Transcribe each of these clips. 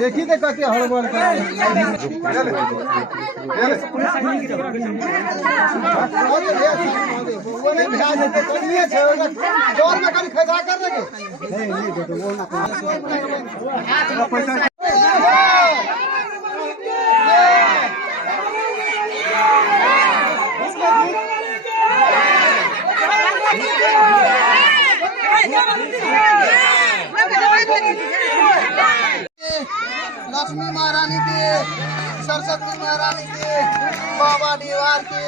देखी तो कहते हड़बड़ लक्ष्मी महारानी के, सरस्वती महारानी के, बाबा दीवार के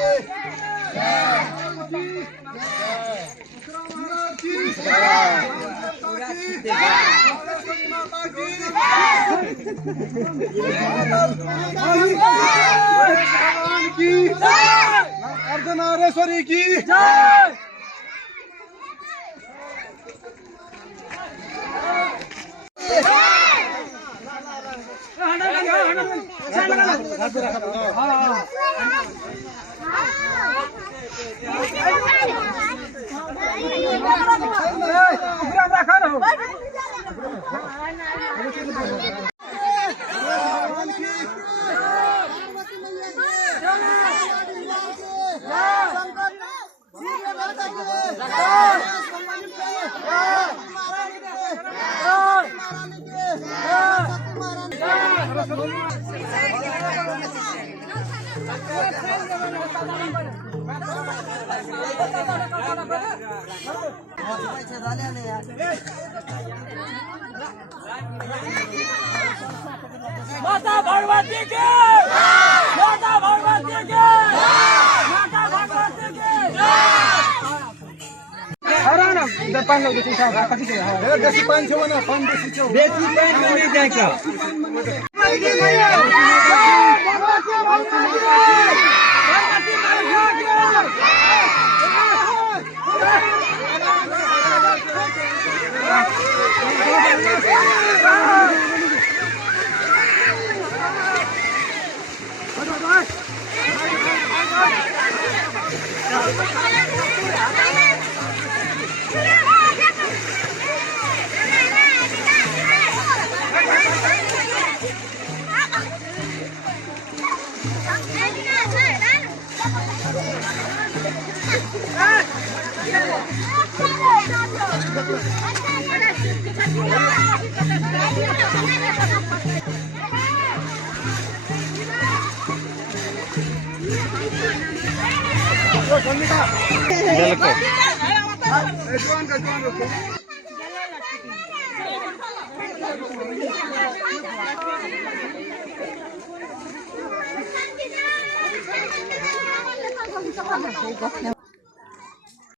अर्धनारेश्वरी की माता भगवती के, माता भगवती के, माता भगवती के। ना इधर पान लोग देसी साहब कथी के है देसी पान छो ना पान देसी छो देसी पान में नहीं जाएगा Bill